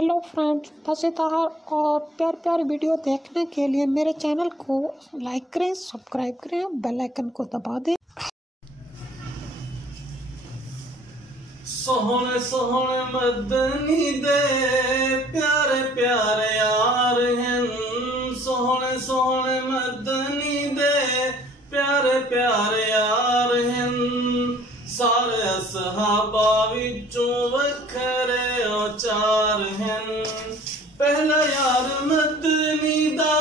Hello friends, मज़ेदार और प्यार वीडियो देखने के लिए मेरे चैनल को लाइक करें, सब्सक्राइब करें, बेल आइकन को दबा दें। सोहने सोहने मदनी दे प्यारे प्यारे यार हैं। सोहने सोहने मदनी दे प्यारे प्यारे यार हैं। सारे असहाबा विचों वखरे औचार हैं। पहला यार मदनी दा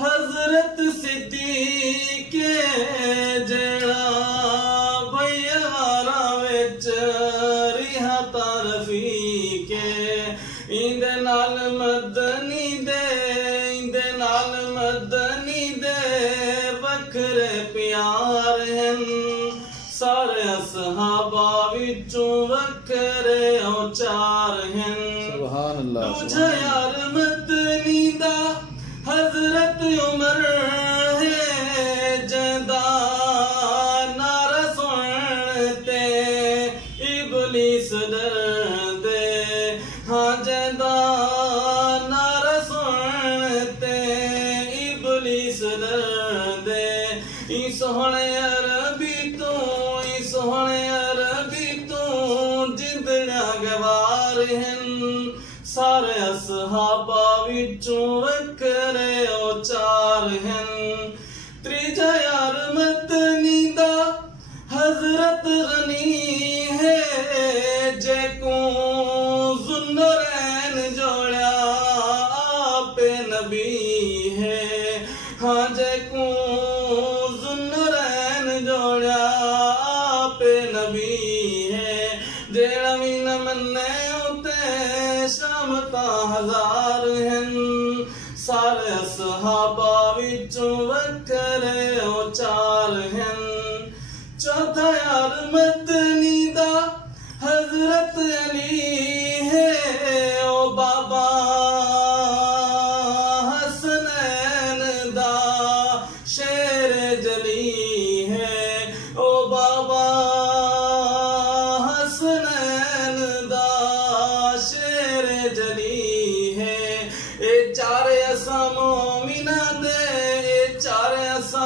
हजरत सिद्दीक जेड़ा भैयारा विच रिहा तारफीक इंदे नाल मदनी दे वखरे प्यार हैं। सारे असहाबा विचों वखरे औचार हैं। सुभान अल्लाह। दूजा यार मदनी दा हजरत उमर है जदा नारा सुनते इबलीस डरदे। हाँ जदा नारा सुनते इबलीस डरदे। ई सोहने अरबी तो जिंदड़ा गवार हैं। सारे असहाबा विचों वखरे औचार हैं। त्रीजा यार मदनी दा हजरत गनी है जैको जुन्नरैन जोड़ा आपे नबी है। हाँ जैको जुन्नरैन जोड़ा आपे नबी है। जेड़ा भी न मन्ने शामता हजार हैं। सारे असहाबा विचों वखरे औचार हैं। चौथा यार मदनी दा हजरत अली है ओ बाबा हसनैन दा शेर जली है। ओ बाबा हसनैन दा शेर जली है। ए चारे असा मोमिना दे, ए चारे असा